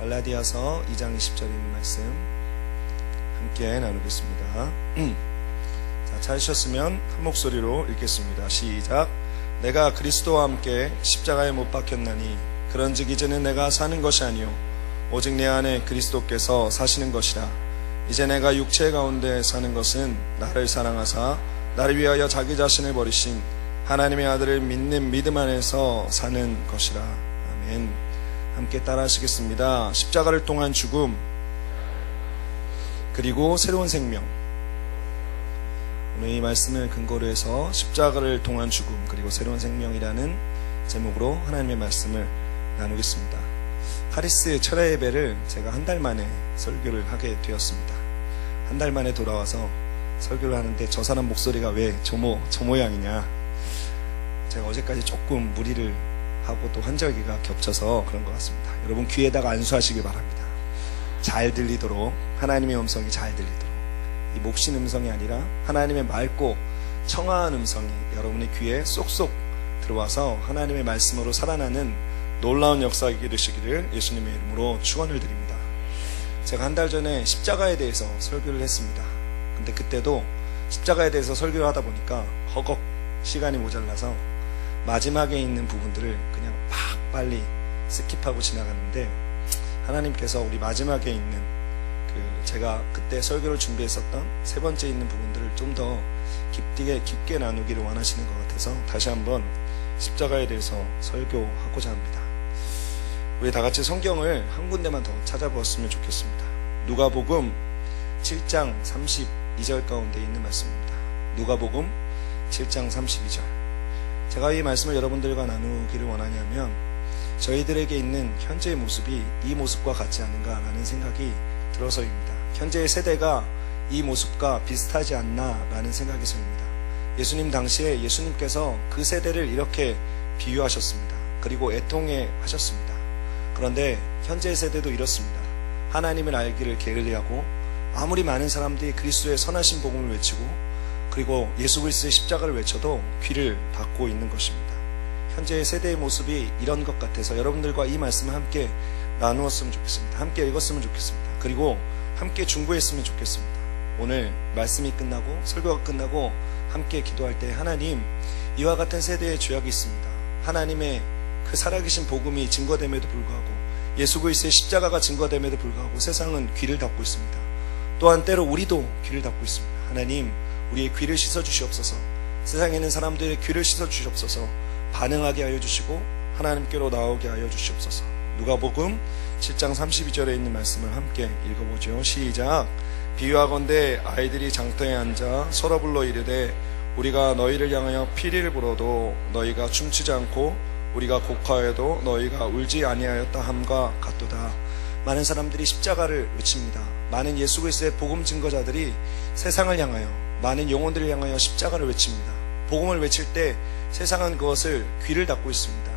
갈라디아서 2장 20절에 있는 말씀 함께 나누겠습니다. 자, 찾으셨으면 한 목소리로 읽겠습니다. 시작. 내가 그리스도와 함께 십자가에 못 박혔나니 그런즉 이제는 내가 사는 것이 아니요 오직 내 안에 그리스도께서 사시는 것이라. 이제 내가 육체 가운데 사는 것은 나를 사랑하사 나를 위하여 자기 자신을 버리신 하나님의 아들을 믿는 믿음 안에서 사는 것이라. 아멘. 함께 따라 하시겠습니다. 십자가를 통한 죽음 그리고 새로운 생명. 오늘 이 말씀을 근거로 해서 십자가를 통한 죽음 그리고 새로운 생명이라는 제목으로 하나님의 말씀을 나누겠습니다. 카리스 철야 예배를 제가 한 달 만에 설교를 하게 되었습니다. 한 달 만에 돌아와서 설교를 하는데 저 사람 목소리가 왜 저 모양이냐. 제가 어제까지 조금 무리를 하고 또 환절기가 겹쳐서 그런 것 같습니다. 여러분 귀에다가 안수하시길 바랍니다. 잘 들리도록, 하나님의 음성이 잘 들리도록. 이 목신 음성이 아니라 하나님의 맑고 청아한 음성이 여러분의 귀에 쏙쏙 들어와서 하나님의 말씀으로 살아나는 놀라운 역사가 이루시기를 예수님의 이름으로 축원을 드립니다. 제가 한 달 전에 십자가에 대해서 설교를 했습니다. 근데 그때도 십자가에 대해서 설교를 하다 보니까 허걱 시간이 모자라서 마지막에 있는 부분들을 그냥 막 빨리 스킵하고 지나갔는데, 하나님께서 우리 마지막에 있는 제가 그때 설교를 준비했었던 세 번째 있는 부분들을 좀 더 깊게 나누기를 원하시는 것 같아서 다시 한번 십자가에 대해서 설교하고자 합니다. 우리 다 같이 성경을 한 군데만 더 찾아보았으면 좋겠습니다. 누가복음 7장 32절 가운데 있는 말씀입니다. 누가복음 7장 32절. 제가 이 말씀을 여러분들과 나누기를 원하냐면 저희들에게 있는 현재의 모습이 이 모습과 같지 않은가라는 생각이 들어서입니다. 현재의 세대가 이 모습과 비슷하지 않나라는 생각에서입니다. 예수님 당시에 예수님께서 그 세대를 이렇게 비유하셨습니다. 그리고 애통해 하셨습니다. 그런데 현재의 세대도 이렇습니다. 하나님을 알기를 게을리하고 아무리 많은 사람들이 그리스도의 선하신 복음을 외치고 그리고 예수 그리스도의 십자가를 외쳐도 귀를 닫고 있는 것입니다. 현재의 세대의 모습이 이런 것 같아서 여러분들과 이 말씀을 함께 나누었으면 좋겠습니다. 함께 읽었으면 좋겠습니다. 그리고 함께 중보했으면 좋겠습니다. 오늘 말씀이 끝나고 설교가 끝나고 함께 기도할 때 하나님, 이와 같은 세대의 죄악이 있습니다. 하나님의 그 살아계신 복음이 증거됨에도 불구하고 예수 그리스도의 십자가가 증거됨에도 불구하고 세상은 귀를 닫고 있습니다. 또한 때로 우리도 귀를 닫고 있습니다. 하나님, 우리의 귀를 씻어주시옵소서. 세상에 있는 사람들의 귀를 씻어주시옵소서. 반응하게 하여 주시고 하나님께로 나오게 하여 주시옵소서. 누가복음 7장 32절에 있는 말씀을 함께 읽어보죠. 시작. 비유하건대 아이들이 장터에 앉아 서로 불러 이르되 우리가 너희를 향하여 피리를 불어도 너희가 춤추지 않고 우리가 곡하여도 너희가 울지 아니하였다 함과 같도다. 많은 사람들이 십자가를 외칩니다. 많은 예수 그리스도의 복음 증거자들이 세상을 향하여, 많은 영혼들을 향하여 십자가를 외칩니다. 복음을 외칠 때 세상은 그것을 귀를 닫고 있습니다.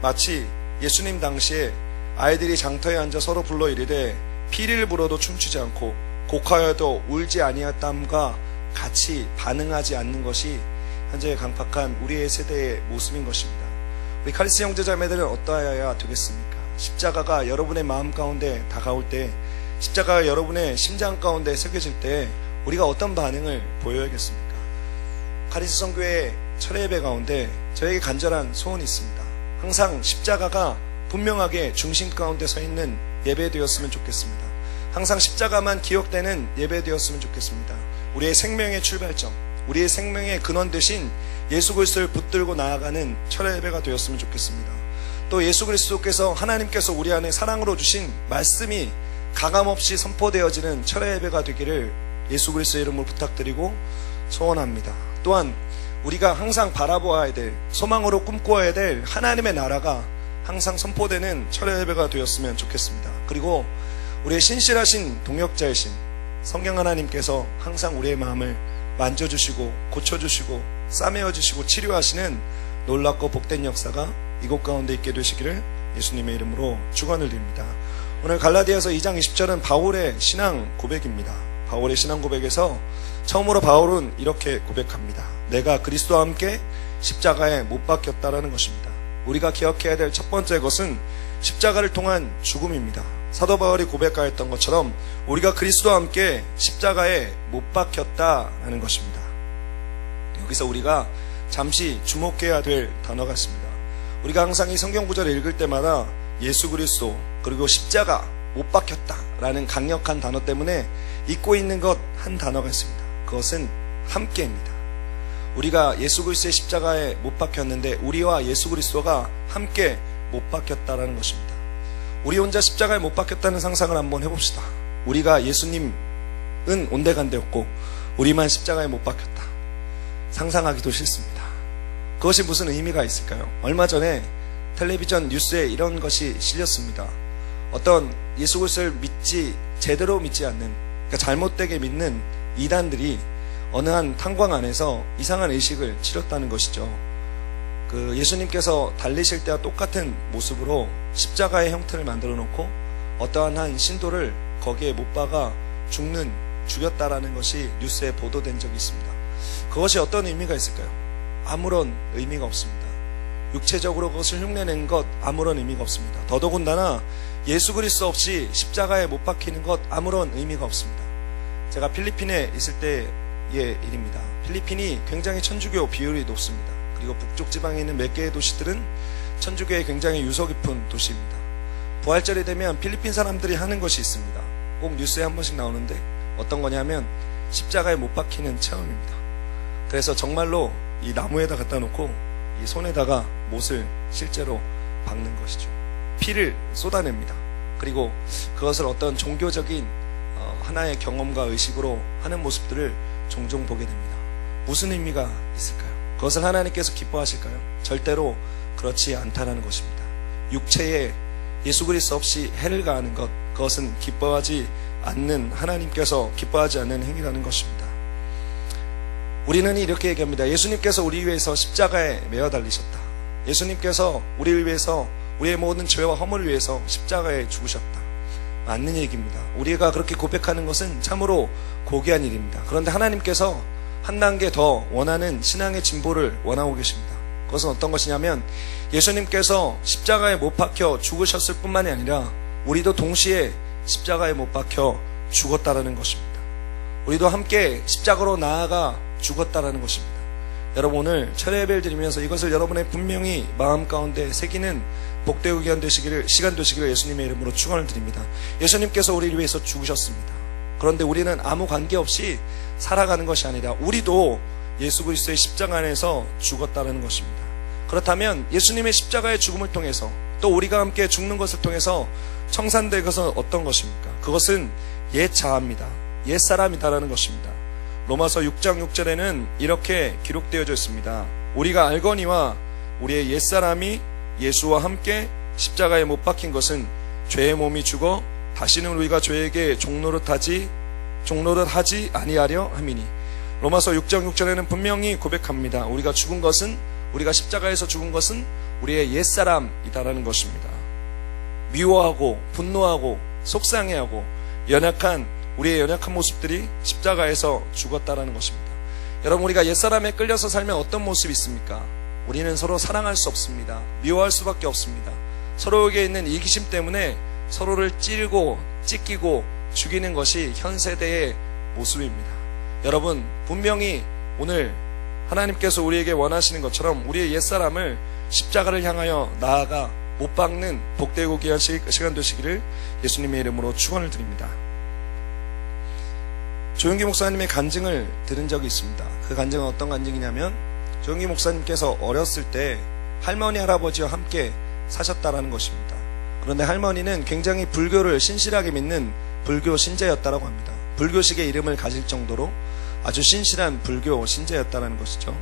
마치 예수님 당시에 아이들이 장터에 앉아 서로 불러 이르되 피리를 불어도 춤추지 않고 곡하여도 울지 아니하였다함과 같이 반응하지 않는 것이 현재 강팍한 우리의 세대의 모습인 것입니다. 우리 카리스 형제자매들은 어떠해야 되겠습니까? 십자가가 여러분의 마음 가운데 다가올 때, 십자가가 여러분의 심장 가운데 새겨질 때 우리가 어떤 반응을 보여야겠습니까? 카리스 선교회 철야 예배 가운데 저에게 간절한 소원이 있습니다. 항상 십자가가 분명하게 중심 가운데 서 있는 예배되었으면 좋겠습니다. 항상 십자가만 기억되는 예배되었으면 좋겠습니다. 우리의 생명의 출발점, 우리의 생명의 근원 되신 예수 그리스도를 붙들고 나아가는 철야 예배가 되었으면 좋겠습니다. 또 예수 그리스도께서, 하나님께서 우리 안에 사랑으로 주신 말씀이 가감없이 선포되어지는 철야 예배가 되기를 예수 그리스도의 이름으로 부탁드리고 소원합니다. 또한 우리가 항상 바라보아야 될, 소망으로 꿈꿔야 될 하나님의 나라가 항상 선포되는 철야 예배가 되었으면 좋겠습니다. 그리고 우리의 신실하신 동역자이신 성령 하나님께서 항상 우리의 마음을 만져주시고 고쳐주시고 싸매어주시고 치료하시는 놀랍고 복된 역사가 이곳 가운데 있게 되시기를 예수님의 이름으로 축원을 드립니다. 오늘 갈라디아서 2장 20절은 바울의 신앙 고백입니다. 바울의 신앙 고백에서 처음으로 바울은 이렇게 고백합니다. 내가 그리스도와 함께 십자가에 못 박혔다라는 것입니다. 우리가 기억해야 될 첫 번째 것은 십자가를 통한 죽음입니다. 사도 바울이 고백하였던 것처럼 우리가 그리스도와 함께 십자가에 못 박혔다라는 것입니다. 여기서 우리가 잠시 주목해야 될 단어가 있습니다. 우리가 항상 이 성경 구절을 읽을 때마다 예수 그리스도 그리고 십자가 못 박혔다라는 강력한 단어 때문에 잊고 있는 것 한 단어가 있습니다. 그것은 함께입니다. 우리가 예수 그리스도의 십자가에 못 박혔는데 우리와 예수 그리스도가 함께 못 박혔다라는 것입니다. 우리 혼자 십자가에 못 박혔다는 상상을 한번 해봅시다. 우리가 예수님은 온데간데였고 우리만 십자가에 못 박혔다. 상상하기도 싫습니다. 그것이 무슨 의미가 있을까요? 얼마 전에 텔레비전 뉴스에 이런 것이 실렸습니다. 어떤 예수 그리스도를 제대로 믿지 않는, 그러니까 잘못되게 믿는 이단들이 어느 한 탄광 안에서 이상한 의식을 치렀다는 것이죠. 그 예수님께서 달리실 때와 똑같은 모습으로 십자가의 형태를 만들어 놓고 어떠한 한 신도를 거기에 못 박아 죽였다라는 것이 뉴스에 보도된 적이 있습니다. 그것이 어떤 의미가 있을까요? 아무런 의미가 없습니다. 육체적으로 그것을 흉내낸 것 아무런 의미가 없습니다. 더더군다나 예수 그리스도 없이 십자가에 못 박히는 것 아무런 의미가 없습니다. 제가 필리핀에 있을 때의 일입니다. 필리핀이 굉장히 천주교 비율이 높습니다. 그리고 북쪽 지방에 있는 몇 개의 도시들은 천주교에 굉장히 유서 깊은 도시입니다. 부활절이 되면 필리핀 사람들이 하는 것이 있습니다. 꼭 뉴스에 한 번씩 나오는데 어떤 거냐면 십자가에 못 박히는 체험입니다. 그래서 정말로 이 나무에다 갖다 놓고 이 손에다가 못을 실제로 박는 것이죠. 피를 쏟아냅니다. 그리고 그것을 어떤 종교적인 하나의 경험과 의식으로 하는 모습들을 종종 보게 됩니다. 무슨 의미가 있을까요? 그것을 하나님께서 기뻐하실까요? 절대로 그렇지 않다는 것입니다. 육체에 예수 그리스도 없이 해를 가하는 것, 그것은 기뻐하지 않는, 하나님께서 기뻐하지 않는 행위라는 것입니다. 우리는 이렇게 얘기합니다. 예수님께서 우리 위해서 십자가에 매어 달리셨다. 예수님께서 우리를 위해서, 우리의 모든 죄와 허물을 위해서 십자가에 죽으셨다. 맞는 얘기입니다. 우리가 그렇게 고백하는 것은 참으로 고귀한 일입니다. 그런데 하나님께서 한 단계 더 원하는 신앙의 진보를 원하고 계십니다. 그것은 어떤 것이냐면 예수님께서 십자가에 못 박혀 죽으셨을 뿐만이 아니라 우리도 동시에 십자가에 못 박혀 죽었다라는 것입니다. 우리도 함께 십자가로 나아가 죽었다라는 것입니다. 여러분, 오늘 철회 예배를 드리면서 이것을 여러분의 분명히 마음 가운데 새기는 복되고 귀한 시간 되시기를 예수님의 이름으로 축원을 드립니다. 예수님께서 우리를 위해서 죽으셨습니다. 그런데 우리는 아무 관계없이 살아가는 것이 아니라 우리도 예수 그리스도의 십자가 안에서 죽었다는 것입니다. 그렇다면 예수님의 십자가의 죽음을 통해서 또 우리가 함께 죽는 것을 통해서 청산된 것은 어떤 것입니까? 그것은 옛 자아입니다. 옛 사람이다라는 것입니다. 로마서 6장 6절에는 이렇게 기록되어져 있습니다. 우리가 알거니와 우리의 옛 사람이 예수와 함께 십자가에 못 박힌 것은 죄의 몸이 죽어 다시는 우리가 죄에게 종노릇하지 아니하려 함이니. 로마서 6장 6절에는 분명히 고백합니다. 우리가 십자가에서 죽은 것은 우리의 옛사람이다라는 것입니다. 미워하고 분노하고 속상해하고 우리의 연약한 모습들이 십자가에서 죽었다라는 것입니다. 여러분, 우리가 옛사람에 끌려서 살면 어떤 모습이 있습니까? 우리는 서로 사랑할 수 없습니다. 미워할 수밖에 없습니다. 서로에게 있는 이기심 때문에 서로를 찌르고 찢기고 죽이는 것이 현 세대의 모습입니다. 여러분, 분명히 오늘 하나님께서 우리에게 원하시는 것처럼 우리의 옛사람을 십자가를 향하여 나아가 못 박는 복되고 귀한 시간 되시기를 예수님의 이름으로 축원을 드립니다. 조용기 목사님의 간증을 들은 적이 있습니다. 그 간증은 어떤 간증이냐면 조용기 목사님께서 어렸을 때 할머니 할아버지와 함께 사셨다라는 것입니다. 그런데 할머니는 굉장히 불교를 신실하게 믿는 불교 신자였다라고 합니다. 불교식의 이름을 가질 정도로 아주 신실한 불교 신자였다라는 것이죠.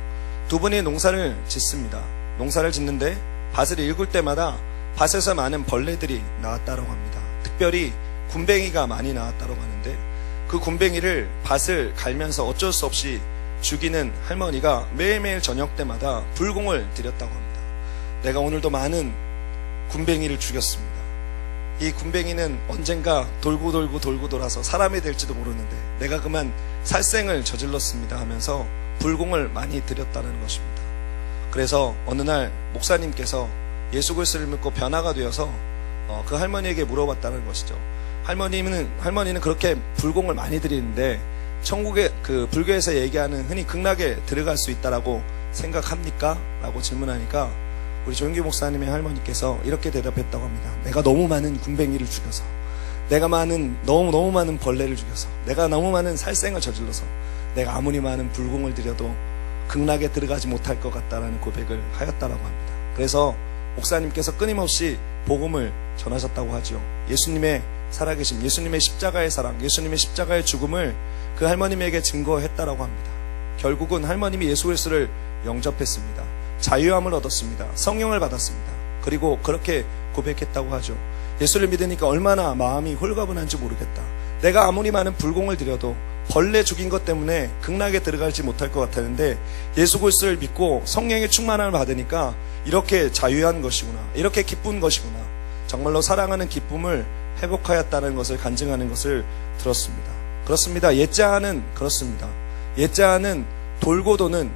두 분이 농사를 짓습니다. 농사를 짓는데 밭을 일굴 때마다 밭에서 많은 벌레들이 나왔다라고 합니다. 특별히 굼벵이가 많이 나왔다라고 하는데 그 굼벵이를 밭을 갈면서 어쩔 수 없이 죽이는 할머니가 매일매일 저녁 때마다 불공을 드렸다고 합니다. 내가 오늘도 많은 굼벵이를 죽였습니다. 이 굼벵이는 언젠가 돌고 돌아서 사람이 될지도 모르는데 내가 그만 살생을 저질렀습니다 하면서 불공을 많이 드렸다는 것입니다. 그래서 어느 날 목사님께서 예수 그리스도를 믿고 변화가 되어서 그 할머니에게 물어봤다는 것이죠. 할머니는 그렇게 불공을 많이 드리는데 천국의 그 불교에서 얘기하는 흔히 극락에 들어갈 수 있다라고 생각합니까? 라고 질문하니까 우리 조영기 목사님의 할머니께서 이렇게 대답했다고 합니다. 내가 너무 많은 군뱅이를 죽여서, 내가 너무 많은 벌레를 죽여서, 내가 너무 많은 살생을 저질러서 내가 아무리 많은 불공을 드려도 극락에 들어가지 못할 것 같다라는 고백을 하였다라고 합니다. 그래서 목사님께서 끊임없이 복음을 전하셨다고 하죠. 예수님의 살아계심, 예수님의 십자가의 사랑, 예수님의 십자가의 죽음을 그 할머님에게 증거했다라고 합니다. 결국은 할머님이 예수 그리스도를 영접했습니다. 자유함을 얻었습니다. 성령을 받았습니다. 그리고 그렇게 고백했다고 하죠. 예수를 믿으니까 얼마나 마음이 홀가분한지 모르겠다. 내가 아무리 많은 불공을 드려도 벌레 죽인 것 때문에 극락에 들어갈지 못할 것 같았는데 예수 그리스도를 믿고 성령의 충만함을 받으니까 이렇게 자유한 것이구나, 이렇게 기쁜 것이구나, 정말로 사랑하는 기쁨을 회복하였다는 것을 간증하는 것을 들었습니다. 그렇습니다. 옛자아는 그렇습니다. 옛자아는 돌고 도는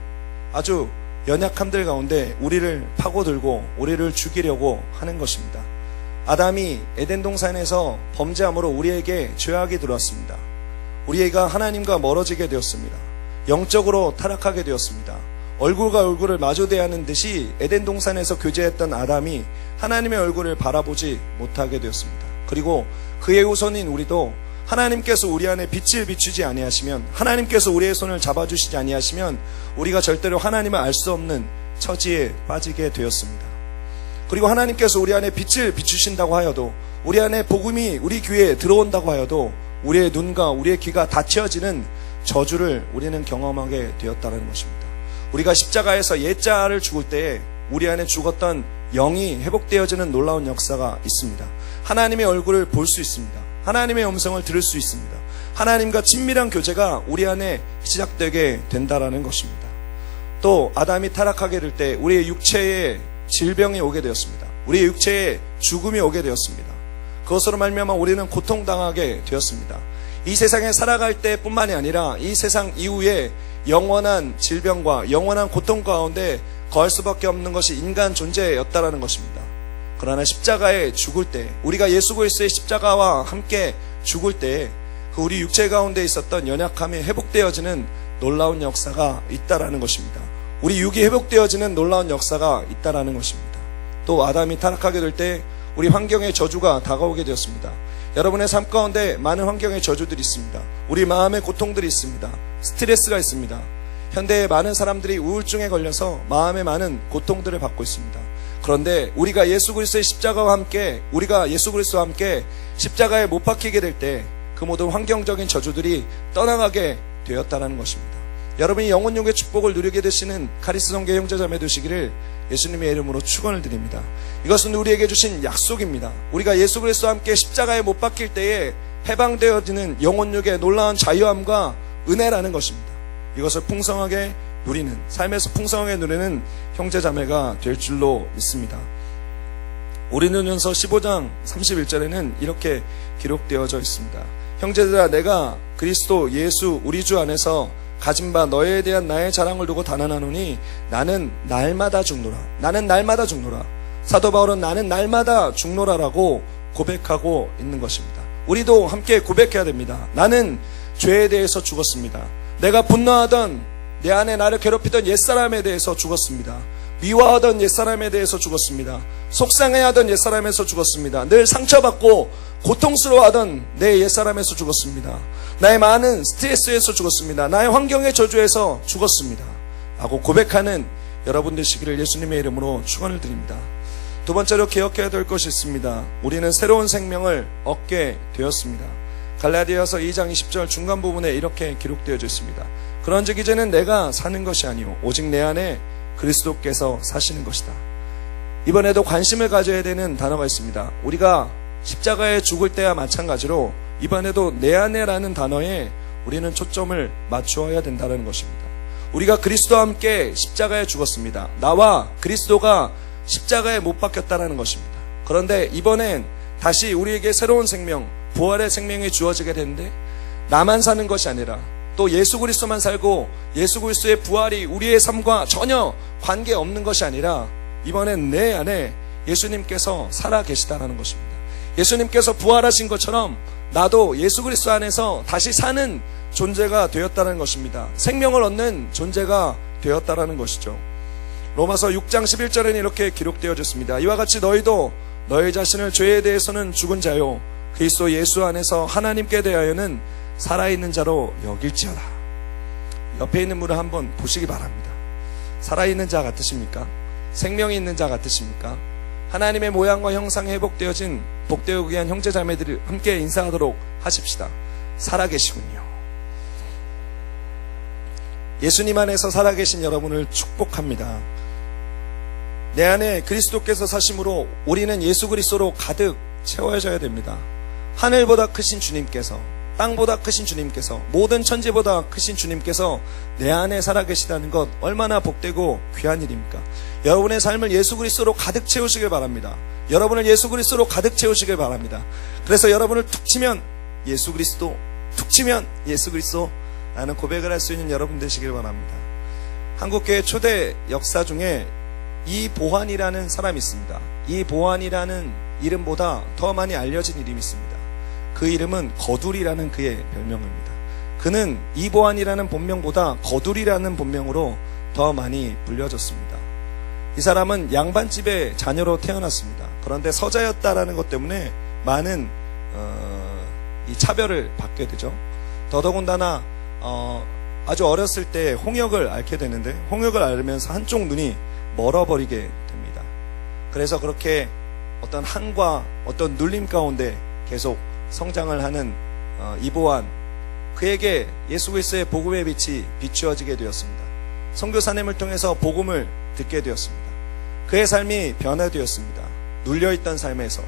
아주 연약함들 가운데 우리를 파고들고 우리를 죽이려고 하는 것입니다. 아담이 에덴 동산에서 범죄함으로 우리에게 죄악이 들어왔습니다. 우리가 하나님과 멀어지게 되었습니다. 영적으로 타락하게 되었습니다. 얼굴과 얼굴을 마주 대하는 듯이 에덴 동산에서 교제했던 아담이 하나님의 얼굴을 바라보지 못하게 되었습니다. 그리고 그의 후손인 우리도 하나님께서 우리 안에 빛을 비추지 아니하시면, 하나님께서 우리의 손을 잡아주시지 아니하시면 우리가 절대로 하나님을 알 수 없는 처지에 빠지게 되었습니다. 그리고 하나님께서 우리 안에 빛을 비추신다고 하여도, 우리 안에 복음이 우리 귀에 들어온다고 하여도 우리의 눈과 우리의 귀가 닫혀지는 저주를 우리는 경험하게 되었다는 것입니다. 우리가 십자가에서 옛자아를 죽을 때에 우리 안에 죽었던 영이 회복되어지는 놀라운 역사가 있습니다. 하나님의 얼굴을 볼 수 있습니다. 하나님의 음성을 들을 수 있습니다. 하나님과 친밀한 교제가 우리 안에 시작되게 된다라는 것입니다. 또 아담이 타락하게 될 때 우리의 육체에 질병이 오게 되었습니다. 우리의 육체에 죽음이 오게 되었습니다. 그것으로 말미암아 우리는 고통당하게 되었습니다. 이 세상에 살아갈 때뿐만이 아니라 이 세상 이후에 영원한 질병과 영원한 고통 가운데 거할 수밖에 없는 것이 인간 존재였다라는 것입니다. 그러나 십자가에 죽을 때, 우리가 예수 그리스도의 십자가와 함께 죽을 때 그 우리 육체 가운데 있었던 연약함이 회복되어지는 놀라운 역사가 있다라는 것입니다. 우리 육이 회복되어지는 놀라운 역사가 있다라는 것입니다. 또 아담이 타락하게 될 때 우리 환경의 저주가 다가오게 되었습니다. 여러분의 삶 가운데 많은 환경의 저주들이 있습니다. 우리 마음의 고통들이 있습니다. 스트레스가 있습니다. 현대의 많은 사람들이 우울증에 걸려서 마음에 많은 고통들을 받고 있습니다. 그런데 우리가 예수 그리스도의 십자가와 함께, 우리가 예수 그리스도와 함께 십자가에 못 박히게 될 때 그 모든 환경적인 저주들이 떠나가게 되었다는 것입니다. 여러분이 영혼육의 축복을 누리게 되시는 카리스 성교 형제자매 되시기를 예수님의 이름으로 축원을 드립니다. 이것은 우리에게 주신 약속입니다. 우리가 예수 그리스도와 함께 십자가에 못 박힐 때에 해방되어지는 영혼육의 놀라운 자유함과 은혜라는 것입니다. 이것을 풍성하게 누리는, 삶에서 풍성하게 누리는 형제자매가 될 줄로 믿습니다. 고린도전서 15장 31절에는 이렇게 기록되어져 있습니다. 형제들아, 내가 그리스도 예수 우리 주 안에서 가진 바 너에 대한 나의 자랑을 두고 단언하노니 나는 날마다 죽노라. 나는 날마다 죽노라. 사도 바울은 나는 날마다 죽노라라고 고백하고 있는 것입니다. 우리도 함께 고백해야 됩니다. 나는 죄에 대해서 죽었습니다. 내가 분노하던, 내 안에 나를 괴롭히던 옛사람에 대해서 죽었습니다. 미워하던 옛사람에 대해서 죽었습니다. 속상해하던 옛사람에서 죽었습니다. 늘 상처받고 고통스러워하던 내 옛사람에서 죽었습니다. 나의 많은 스트레스에서 죽었습니다. 나의 환경의 저주에서 죽었습니다. 라고 고백하는 여러분 되시기를 예수님의 이름으로 축원을 드립니다. 두 번째로 기억해야 될 것이 있습니다. 우리는 새로운 생명을 얻게 되었습니다. 갈라디아서 2장 20절 중간 부분에 이렇게 기록되어져 있습니다. 그런즉 이제는 내가 사는 것이 아니오 오직 내 안에 그리스도께서 사시는 것이다. 이번에도 관심을 가져야 되는 단어가 있습니다. 우리가 십자가에 죽을 때와 마찬가지로 이번에도 내 안에라는 단어에 우리는 초점을 맞추어야 된다는 것입니다. 우리가 그리스도와 함께 십자가에 죽었습니다. 나와 그리스도가 십자가에 못 박혔다는 것입니다. 그런데 이번엔 다시 우리에게 새로운 생명, 부활의 생명이 주어지게 되는데 나만 사는 것이 아니라 또 예수 그리스도만 살고 예수 그리스도의 부활이 우리의 삶과 전혀 관계없는 것이 아니라 이번엔 내 안에 예수님께서 살아 계시다는 것입니다. 예수님께서 부활하신 것처럼 나도 예수 그리스도 안에서 다시 사는 존재가 되었다는 것입니다. 생명을 얻는 존재가 되었다는 것이죠. 로마서 6장 11절에는 이렇게 기록되어졌습니다. 이와 같이 너희도 너희 자신을 죄에 대해서는 죽은 자요 그리스도 예수 안에서 하나님께 대하여는 살아있는 자로 여길지어다. 옆에 있는 분을 한번 보시기 바랍니다. 살아있는 자 같으십니까? 생명이 있는 자 같으십니까? 하나님의 모양과 형상에 회복되어진 복되고 귀한 형제 자매들이 함께 인사하도록 하십시다. 살아계시군요. 예수님 안에서 살아계신 여러분을 축복합니다. 내 안에 그리스도께서 사심으로 우리는 예수 그리스도로 가득 채워져야 됩니다. 하늘보다 크신 주님께서, 땅보다 크신 주님께서, 모든 천지보다 크신 주님께서 내 안에 살아계시다는 것 얼마나 복되고 귀한 일입니까? 여러분의 삶을 예수 그리스도로 가득 채우시길 바랍니다. 여러분을 예수 그리스도로 가득 채우시길 바랍니다. 그래서 여러분을 툭 치면 예수 그리스도, 툭 치면 예수 그리스도 라는 고백을 할 수 있는 여러분 되시길 바랍니다. 한국교회 초대 역사 중에 이보환이라는 사람이 있습니다. 이보환이라는 이름보다 더 많이 알려진 이름이 있습니다. 그 이름은 거두리라는 그의 별명입니다. 그는 이보환이라는 본명보다 거두리라는 본명으로 더 많이 불려졌습니다. 이 사람은 양반집의 자녀로 태어났습니다. 그런데 서자였다라는 것 때문에 많은 이 차별을 받게 되죠. 더더군다나 아주 어렸을 때 홍역을 앓게 되는데 홍역을 앓으면서 한쪽 눈이 멀어버리게 됩니다. 그래서 그렇게 어떤 한과 어떤 눌림 가운데 계속 성장을 하는 이보환, 그에게 예수 그리스도의 복음의 빛이 비추어지게 되었습니다. 선교사님을 통해서 복음을 듣게 되었습니다. 그의 삶이 변화되었습니다. 눌려있던 삶에서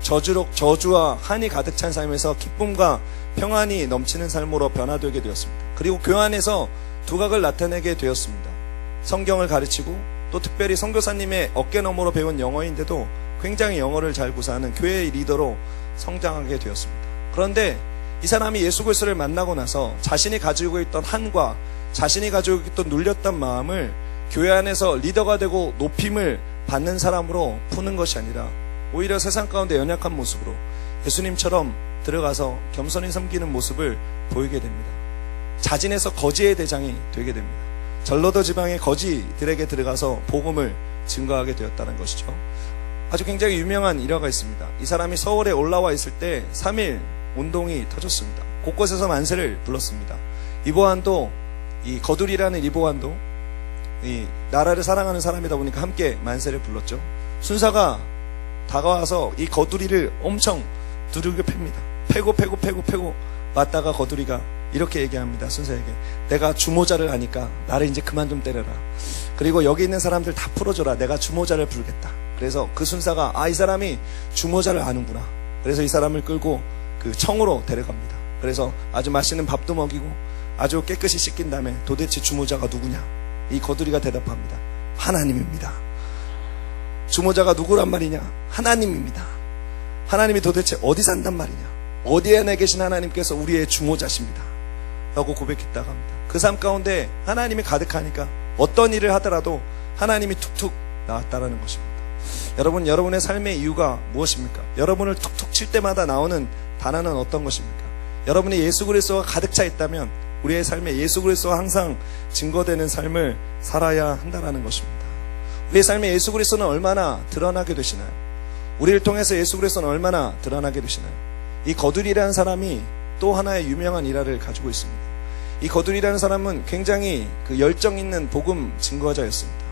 저주와 한이 가득 찬 삶에서 기쁨과 평안이 넘치는 삶으로 변화되게 되었습니다. 그리고 교회 안에서 두각을 나타내게 되었습니다. 성경을 가르치고 또 특별히 선교사님의 어깨너머로 배운 영어인데도 굉장히 영어를 잘 구사하는 교회의 리더로 성장하게 되었습니다. 그런데 이 사람이 예수 그리스도를 만나고 나서 자신이 가지고 있던 한과 자신이 가지고 있던 눌렸던 마음을 교회 안에서 리더가 되고 높임을 받는 사람으로 푸는 것이 아니라 오히려 세상 가운데 연약한 모습으로 예수님처럼 들어가서 겸손히 섬기는 모습을 보이게 됩니다. 자진해서 거지의 대장이 되게 됩니다. 전라도 지방의 거지들에게 들어가서 복음을 증거하게 되었다는 것이죠. 아주 굉장히 유명한 일화가 있습니다. 이 사람이 서울에 올라와 있을 때 3.1 운동이 터졌습니다. 곳곳에서 만세를 불렀습니다. 이보환도, 이 거두리라는 이보환도 이 나라를 사랑하는 사람이다 보니까 함께 만세를 불렀죠. 순사가 다가와서 이 거두리를 엄청 두들겨 팹니다. 패고 맞다가 거두리가 이렇게 얘기합니다. 순사에게, 내가 주모자를 아니까 나를 이제 그만 좀 때려라. 그리고 여기 있는 사람들 다 풀어줘라. 내가 주모자를 부르겠다. 그래서 그 순사가 이 사람이 주모자를 아는구나. 그래서 이 사람을 끌고 그 청으로 데려갑니다. 그래서 아주 맛있는 밥도 먹이고 아주 깨끗이 씻긴 다음에 도대체 주모자가 누구냐? 이 거두리가 대답합니다. 하나님입니다. 주모자가 누구란 말이냐? 하나님입니다. 하나님이 도대체 어디 산단 말이냐? 어디에 내 계신 하나님께서 우리의 주모자십니다. 라고 고백했다고 합니다. 그 삶 가운데 하나님이 가득하니까 어떤 일을 하더라도 하나님이 툭툭 나왔다라는 것입니다. 여러분, 여러분의 삶의 이유가 무엇입니까? 여러분을 툭툭 칠 때마다 나오는 단어는 어떤 것입니까? 여러분이 예수 그리스도가 가득 차 있다면 우리의 삶에 예수 그리스도가 항상 증거되는 삶을 살아야 한다는 것입니다. 우리의 삶에 예수 그리스도는 얼마나 드러나게 되시나요? 우리를 통해서 예수 그리스도는 얼마나 드러나게 되시나요? 이 거두리라는 사람이 또 하나의 유명한 일화를 가지고 있습니다. 이 거두리라는 사람은 굉장히 그 열정 있는 복음 증거자였습니다.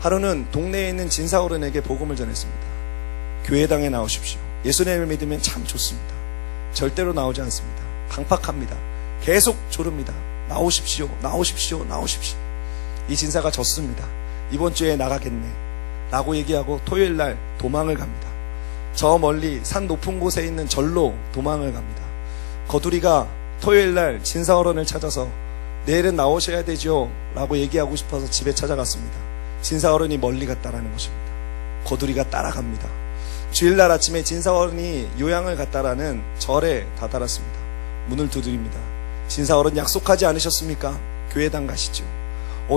하루는 동네에 있는 진사어른에게 복음을 전했습니다. 교회당에 나오십시오. 예수님을 믿으면 참 좋습니다. 절대로 나오지 않습니다. 강팍합니다. 계속 조릅니다. 나오십시오. 이 진사가 졌습니다. 이번 주에 나가겠네 라고 얘기하고 토요일날 도망을 갑니다. 저 멀리 산 높은 곳에 있는 절로 도망을 갑니다. 거두리가 토요일날 진사어른을 찾아서 내일은 나오셔야 되죠 라고 얘기하고 싶어서 집에 찾아갔습니다. 진사어른이 멀리 갔다라는 것입니다. 거두리가 따라갑니다. 주일날 아침에 진사어른이 요양을 갔다라는 절에 다다랐습니다. 문을 두드립니다. 진사어른 약속하지 않으셨습니까? 교회당 가시죠.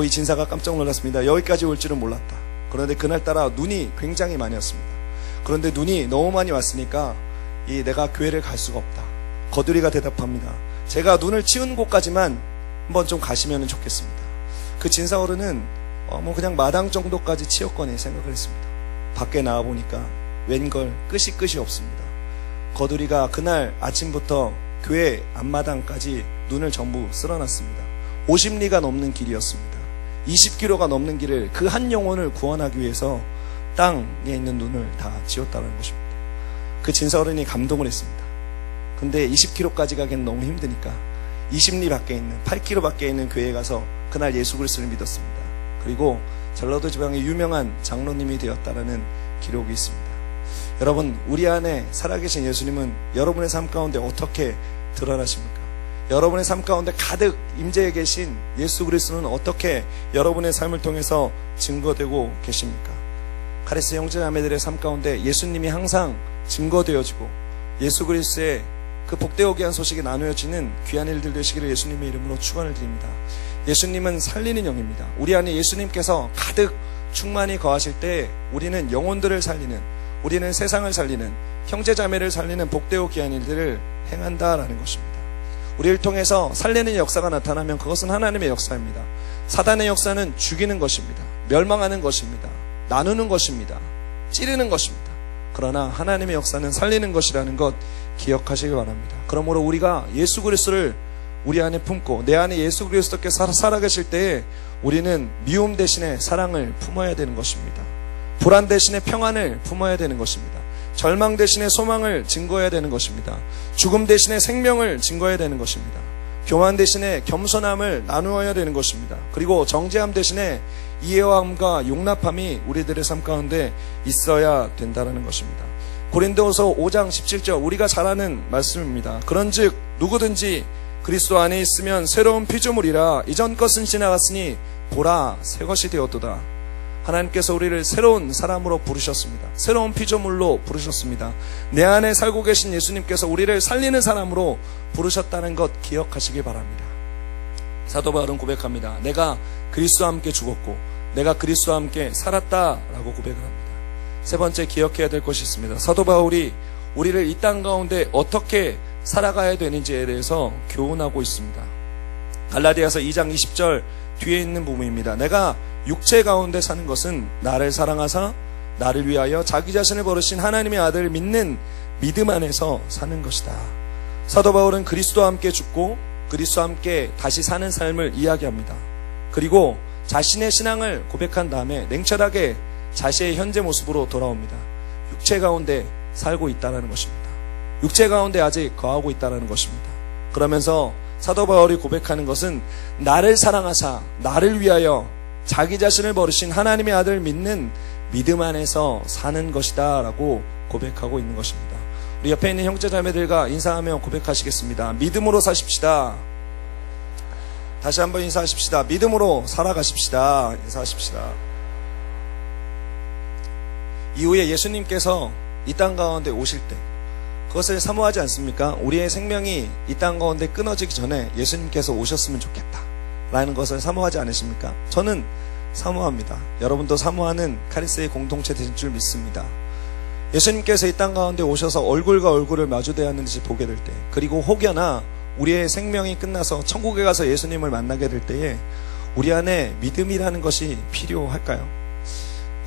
이 진사가 깜짝 놀랐습니다. 여기까지 올 줄은 몰랐다. 그런데 그날따라 눈이 굉장히 많이 왔습니다. 그런데 눈이 너무 많이 왔으니까 내가 교회를 갈 수가 없다. 거두리가 대답합니다. 제가 눈을 치운 곳까지만 한번 좀 가시면 좋겠습니다. 그 진사어른은 그냥 마당 정도까지 치웠거니 생각을 했습니다. 밖에 나와보니까 웬걸 끝이 없습니다. 거두리가 그날 아침부터 교회 앞마당까지 눈을 전부 쓸어놨습니다. 50리가 넘는 길이었습니다. 20km가 넘는 길을 그 한 영혼을 구원하기 위해서 땅에 있는 눈을 다 지웠다는 것입니다. 그 진사어른이 감동을 했습니다. 근데 20km까지 가기는 너무 힘드니까 20리 밖에 있는 8km 밖에 있는 교회에 가서 그날 예수 그리스도를 믿었습니다. 그리고 전라도 지방의 유명한 장로님이 되었다라는 기록이 있습니다. 여러분, 우리 안에 살아계신 예수님은 여러분의 삶 가운데 어떻게 드러나십니까? 여러분의 삶 가운데 가득 임재해 계신 예수 그리스도는 어떻게 여러분의 삶을 통해서 증거되고 계십니까? 카리스 형제자매들의 삶 가운데 예수님이 항상 증거되어지고 예수 그리스도의 그 복되고 귀한 소식이 나누어지는 귀한 일들 되시기를 예수님의 이름으로 축원을 드립니다. 예수님은 살리는 영입니다. 우리 안에 예수님께서 가득 충만히 거하실 때 우리는 영혼들을 살리는, 우리는 세상을 살리는, 형제자매를 살리는 복되고 귀한 일들을 행한다라는 것입니다. 우리를 통해서 살리는 역사가 나타나면 그것은 하나님의 역사입니다. 사단의 역사는 죽이는 것입니다. 멸망하는 것입니다. 나누는 것입니다. 찌르는 것입니다. 그러나 하나님의 역사는 살리는 것이라는 것 기억하시기 바랍니다. 그러므로 우리가 예수 그리스도를 우리 안에 품고 내 안에 예수 그리스도께서 살아계실 때에 우리는 미움 대신에 사랑을 품어야 되는 것입니다. 불안 대신에 평안을 품어야 되는 것입니다. 절망 대신에 소망을 증거해야 되는 것입니다. 죽음 대신에 생명을 증거해야 되는 것입니다. 교만 대신에 겸손함을 나누어야 되는 것입니다. 그리고 정죄함 대신에 이해함과 용납함이 우리들의 삶 가운데 있어야 된다는 것입니다. 고린도후서 5장 17절 우리가 잘 아는 말씀입니다. 그런즉 누구든지 그리스도 안에 있으면 새로운 피조물이라 이전 것은 지나갔으니 보라 새 것이 되었도다. 하나님께서 우리를 새로운 사람으로 부르셨습니다. 새로운 피조물로 부르셨습니다. 내 안에 살고 계신 예수님께서 우리를 살리는 사람으로 부르셨다는 것 기억하시기 바랍니다. 사도 바울은 고백합니다. 내가 그리스도와 함께 죽었고 내가 그리스도와 함께 살았다라고 고백을 합니다. 세 번째 기억해야 될 것이 있습니다. 사도 바울이 우리를 이 땅 가운데 어떻게 살아가야 되는지에 대해서 교훈하고 있습니다. 갈라디아서 2장 20절 뒤에 있는 부분입니다. 내가 육체 가운데 사는 것은 나를 사랑하사 나를 위하여 자기 자신을 버리신 하나님의 아들을 믿는 믿음 안에서 사는 것이다. 사도 바울은 그리스도와 함께 죽고 그리스도와 함께 다시 사는 삶을 이야기합니다. 그리고 자신의 신앙을 고백한 다음에 냉철하게 자신의 현재 모습으로 돌아옵니다. 육체 가운데 살고 있다는 것입니다. 육체 가운데 아직 거하고 있다는 것입니다. 그러면서 사도 바울이 고백하는 것은 나를 사랑하사 나를 위하여 자기 자신을 버리신 하나님의 아들을 믿는 믿음 안에서 사는 것이다 라고 고백하고 있는 것입니다. 우리 옆에 있는 형제자매들과 인사하며 고백하시겠습니다. 믿음으로 사십시다. 다시 한번 인사하십시다. 믿음으로 살아가십시다. 인사하십시다. 이후에 예수님께서 이 땅 가운데 오실 때 그것을 사모하지 않습니까? 우리의 생명이 이 땅 가운데 끊어지기 전에 예수님께서 오셨으면 좋겠다 라는 것을 사모하지 않으십니까? 저는 사모합니다. 여러분도 사모하는 카리스의 공동체 되실 줄 믿습니다. 예수님께서 이 땅 가운데 오셔서 얼굴과 얼굴을 마주대하는지 보게 될 때, 그리고 혹여나 우리의 생명이 끝나서 천국에 가서 예수님을 만나게 될 때에 우리 안에 믿음이라는 것이 필요할까요?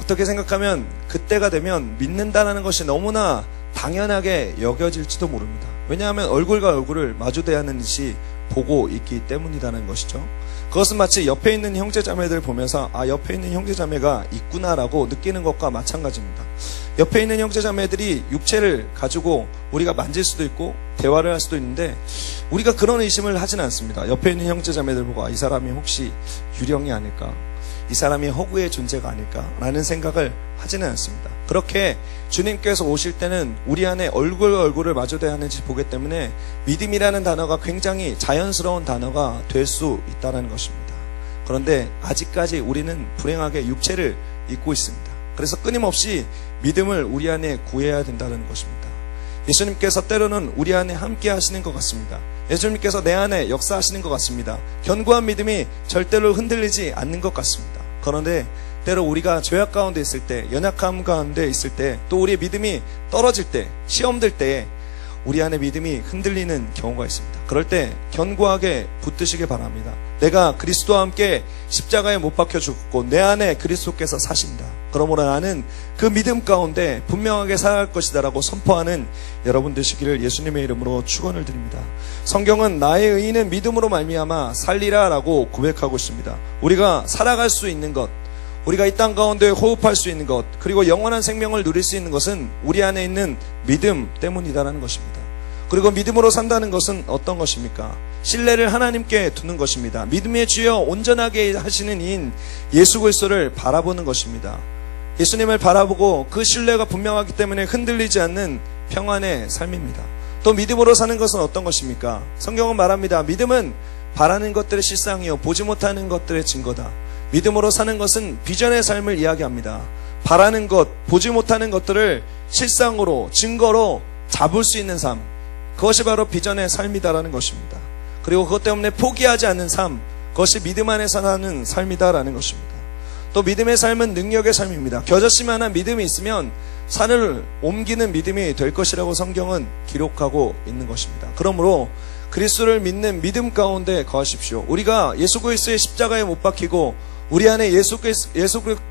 어떻게 생각하면 그때가 되면 믿는다는 것이 너무나 당연하게 여겨질지도 모릅니다. 왜냐하면 얼굴과 얼굴을 마주대하는 듯이 보고 있기 때문이라는 것이죠. 그것은 마치 옆에 있는 형제자매들 보면서 옆에 있는 형제자매가 있구나라고 느끼는 것과 마찬가지입니다. 옆에 있는 형제자매들이 육체를 가지고 우리가 만질 수도 있고 대화를 할 수도 있는데 우리가 그런 의심을 하지는 않습니다. 옆에 있는 형제자매들 보고 이 사람이 혹시 유령이 아닐까? 이 사람이 허구의 존재가 아닐까라는 생각을 하지는 않습니다. 그렇게 주님께서 오실 때는 우리 안에 얼굴과 얼굴을 마주대하는지 보기 때문에 믿음이라는 단어가 굉장히 자연스러운 단어가 될 수 있다는 것입니다. 그런데 아직까지 우리는 불행하게 육체를 입고 있습니다. 그래서 끊임없이 믿음을 우리 안에 구해야 된다는 것입니다. 예수님께서 때로는 우리 안에 함께 하시는 것 같습니다. 예수님께서 내 안에 역사하시는 것 같습니다. 견고한 믿음이 절대로 흔들리지 않는 것 같습니다. 그런데 때로 우리가 죄악 가운데 있을 때, 연약함 가운데 있을 때, 또 우리의 믿음이 떨어질 때, 시험들 때에 우리 안에 믿음이 흔들리는 경우가 있습니다. 그럴 때 견고하게 붙드시길 바랍니다. 내가 그리스도와 함께 십자가에 못 박혀 죽었고 내 안에 그리스도께서 사신다. 그러므로 나는 그 믿음 가운데 분명하게 살아갈 것이다 라고 선포하는 여러분 되시기를 예수님의 이름으로 축원을 드립니다. 성경은 나의 의인은 믿음으로 말미암아 살리라 라고 고백하고 있습니다. 우리가 살아갈 수 있는 것, 우리가 이 땅 가운데 호흡할 수 있는 것, 그리고 영원한 생명을 누릴 수 있는 것은 우리 안에 있는 믿음 때문이다라는 것입니다. 그리고 믿음으로 산다는 것은 어떤 것입니까? 신뢰를 하나님께 두는 것입니다. 믿음의 주여 온전하게 하시는 이인 예수 그리스도를 바라보는 것입니다. 예수님을 바라보고 그 신뢰가 분명하기 때문에 흔들리지 않는 평안의 삶입니다. 또 믿음으로 사는 것은 어떤 것입니까? 성경은 말합니다. 믿음은 바라는 것들의 실상이요 보지 못하는 것들의 증거다. 믿음으로 사는 것은 비전의 삶을 이야기합니다. 바라는 것, 보지 못하는 것들을 실상으로, 증거로 잡을 수 있는 삶, 그것이 바로 비전의 삶이다라는 것입니다. 그리고 그것 때문에 포기하지 않는 삶, 그것이 믿음 안에서 사는 삶이다라는 것입니다. 또 믿음의 삶은 능력의 삶입니다. 겨자씨만한 믿음이 있으면 산을 옮기는 믿음이 될 것이라고 성경은 기록하고 있는 것입니다. 그러므로 그리스도를 믿는 믿음 가운데 거하십시오. 우리가 예수 그리스도의 십자가에 못 박히고 우리 안에 예수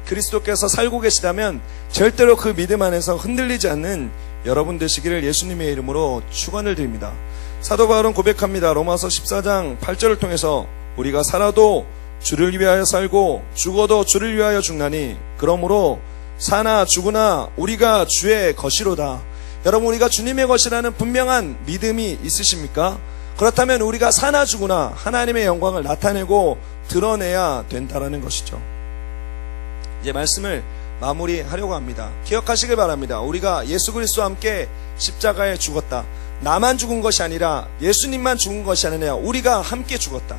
그리스도께서 살고 계시다면 절대로 그 믿음 안에서 흔들리지 않는 여러분 되시기를 예수님의 이름으로 축원을 드립니다. 사도 바울은 고백합니다. 로마서 14장 8절을 통해서 우리가 살아도 주를 위하여 살고 죽어도 주를 위하여 죽나니 그러므로 사나 죽으나 우리가 주의 것이로다. 여러분, 우리가 주님의 것이라는 분명한 믿음이 있으십니까? 그렇다면 우리가 사나 죽으나 하나님의 영광을 나타내고 드러내야 된다는 것이죠. 이제 말씀을 마무리하려고 합니다. 기억하시길 바랍니다. 우리가 예수 그리스도와 함께 십자가에 죽었다. 나만 죽은 것이 아니라 예수님만 죽은 것이 아니라 우리가 함께 죽었다.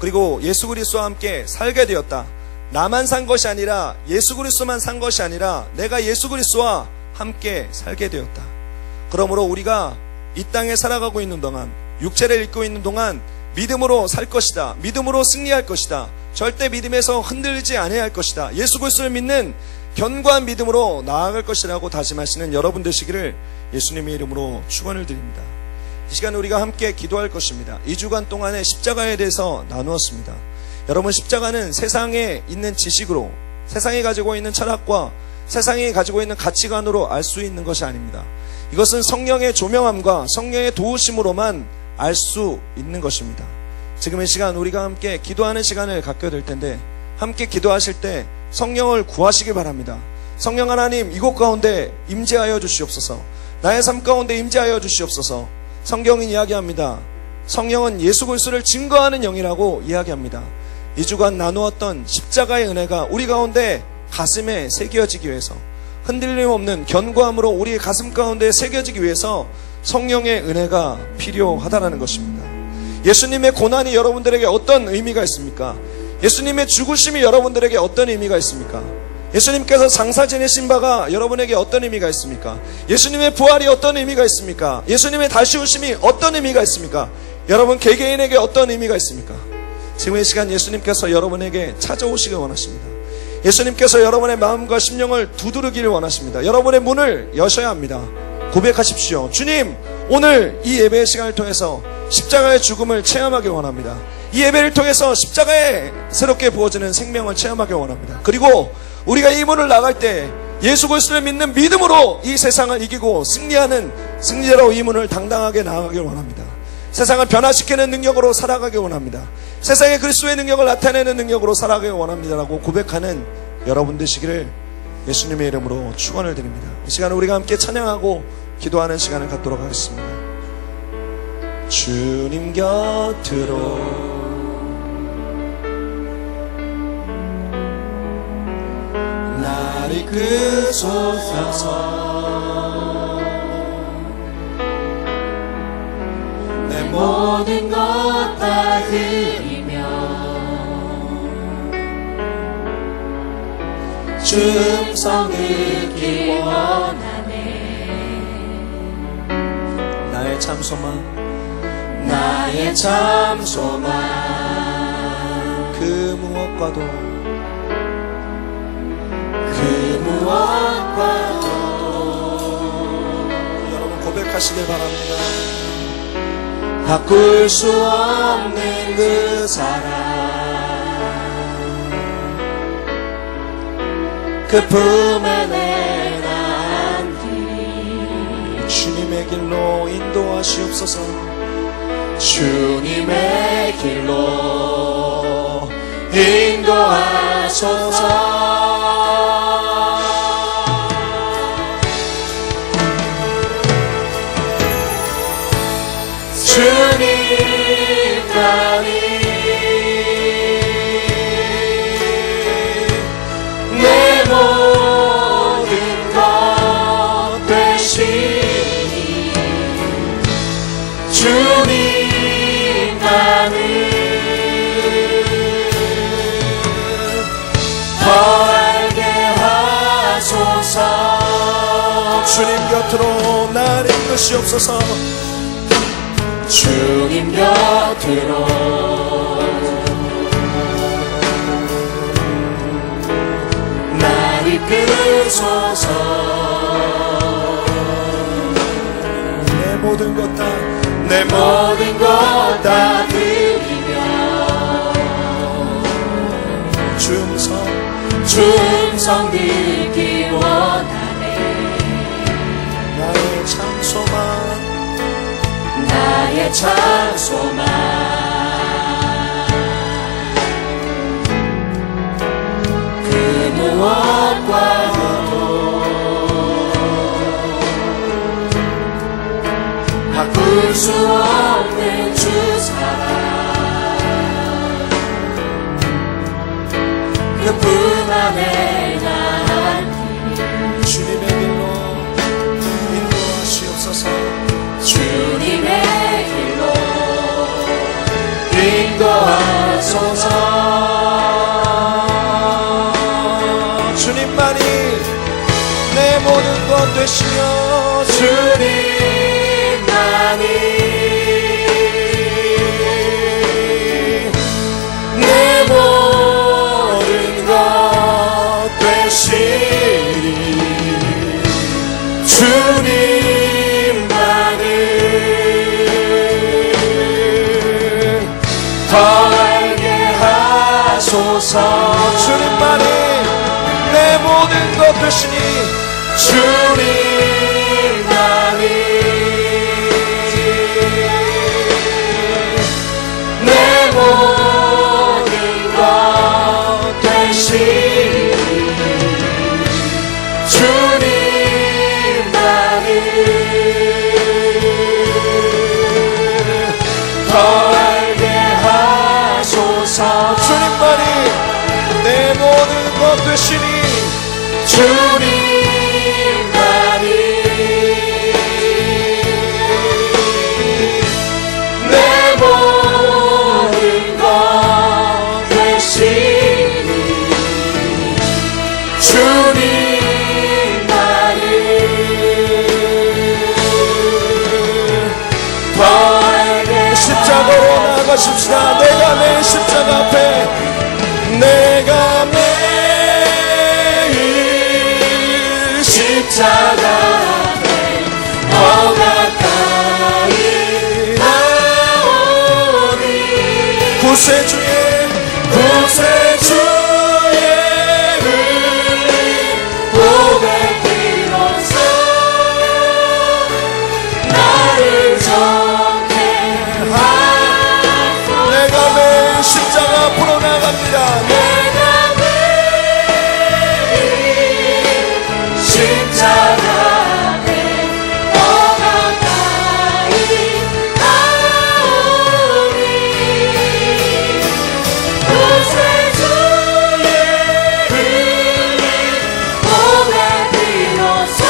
그리고 예수 그리스도와 함께 살게 되었다. 나만 산 것이 아니라 예수 그리스도만 산 것이 아니라 내가 예수 그리스도와 함께 살게 되었다. 그러므로 우리가 이 땅에 살아가고 있는 동안, 육체를 입고 있는 동안 믿음으로 살 것이다. 믿음으로 승리할 것이다. 절대 믿음에서 흔들리지 않아야 할 것이다. 예수 그리스도를 믿는 견고한 믿음으로 나아갈 것이라고 다짐하시는 여러분 되시기를 예수님의 이름으로 축원을 드립니다. 이 시간 우리가 함께 기도할 것입니다. 2주간 동안의 십자가에 대해서 나누었습니다. 여러분, 십자가는 세상에 있는 지식으로, 세상이 가지고 있는 철학과 세상이 가지고 있는 가치관으로 알 수 있는 것이 아닙니다. 이것은 성령의 조명함과 성령의 도우심으로만 알 수 있는 것입니다. 지금 이 시간 우리가 함께 기도하는 시간을 갖게 될 텐데, 함께 기도하실 때 성령을 구하시기 바랍니다. 성령 하나님, 이곳 가운데 임재하여 주시옵소서. 나의 삶 가운데 임재하여 주시옵소서. 성경은 이야기합니다. 성령은 예수 그리스도를 증거하는 영이라고 이야기합니다. 2주간 나누었던 십자가의 은혜가 우리 가운데 가슴에 새겨지기 위해서, 흔들림 없는 견고함으로 우리의 가슴 가운데 새겨지기 위해서 성령의 은혜가 필요하다는 것입니다. 예수님의 고난이 여러분들에게 어떤 의미가 있습니까? 예수님의 죽으심이 여러분들에게 어떤 의미가 있습니까? 예수님께서 장사 지내신 바가 여러분에게 어떤 의미가 있습니까? 예수님의 부활이 어떤 의미가 있습니까? 예수님의 다시 오심이 어떤 의미가 있습니까? 여러분 개개인에게 어떤 의미가 있습니까? 지금 이 시간 예수님께서 여러분에게 찾아오시길 원하십니다. 예수님께서 여러분의 마음과 심령을 두드리기를 원하십니다. 여러분의 문을 여셔야 합니다. 고백하십시오. 주님, 오늘 이 예배의 시간을 통해서 십자가의 죽음을 체험하길 원합니다. 이 예배를 통해서 십자가에 새롭게 부어지는 생명을 체험하길 원합니다. 그리고 우리가 이 문을 나갈 때 예수 그리스도를 믿는 믿음으로 이 세상을 이기고 승리하는 승리자로 이 문을 당당하게 나아가길 원합니다. 세상을 변화시키는 능력으로 살아가길 원합니다. 세상에 그리스도의 능력을 나타내는 능력으로 살아가길 원합니다라고 고백하는 여러분 되시기를 예수님의 이름으로 축원을 드립니다. 이 시간 우리가 함께 찬양하고 기도하는 시간을 갖도록 하겠습니다. 주님 곁으로 날 이끄소서. 내 모든 것 다 드리며 충성을 원하네. 나의 참 소망, 나의 참 소망, 그 무엇과도 무엇과도 여러분 고백하시길 바랍니다. 바꿀 수 없는 그 사랑 그 품 안에 난 주님의 길로 인도하시옵소서. 주님의 길로 인도하소서. 주님만이 내 모든 것 되시니 주님만을 더 알게 하소서. 주님 곁으로 나를 이끄시옵소서. 주님 곁으로 날 이끄소서. 내 모든 것 다 내 모든 것 다 드리며 충성 듣기 원하네. 나의 참 소망 나의 참 소망 그 무엇과도 바꿀 수 없는 주 사랑 그 품 안에 난 주님의 길로 인도하시옵소서. 주님의 길로 인도하소서. 주님만이 내 모든 것 되시며 주님만이 내 모든 것 되시니 주님만을 더 알게 하소서. 주님만이 내 모든 것 되시니 주님만이 내 모든 것 되시니 주님만을 더 알게 하소서. 주님만이 내 모든 것 되시니 주님만이 내 모든 것 되시니 주님만을 더 알게 십자가로 나아가십시다. 내가 내 십자가 앞에 내가 매일 십자가 앞에 더 가까이 나오니 구세주의 흘린 보배 피로써 나를 정케 하소서. 내가 매 십자가 앞으로 나갑니다. 내가 매일 십자가 앞에 더 가까이 나오니 구세주의 흘린 보배 피로써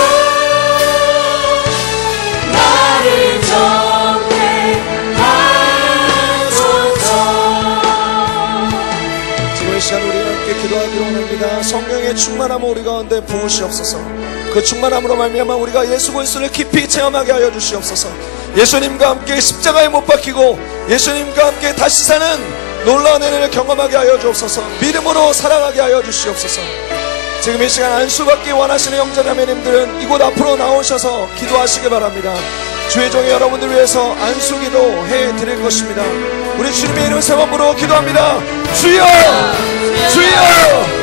나를 정케 하소서. 지금 이 시간 우리 함께 기도하기로 원합니다. 성령의 충만함을 우리 가운데 부으시옵소서. 그 충만함으로 말미암아 우리가 예수 그리스도를 깊이 체험하게 하여 주시옵소서. 예수님과 함께 십자가에 못 박히고 예수님과 함께 다시 사는 놀라운 은혜를 경험하게 하여 주옵소서. 믿음으로 살아가게 하여 주시옵소서. 지금 이 시간 안수받기 원하시는 형제자매님들은 이곳 앞으로 나오셔서 기도하시기 바랍니다. 주의 종이 여러분들 위해서 안수기도 해드릴 것입니다. 우리 주님의 이름 세 번 부르고 기도합니다. 주여! 주여!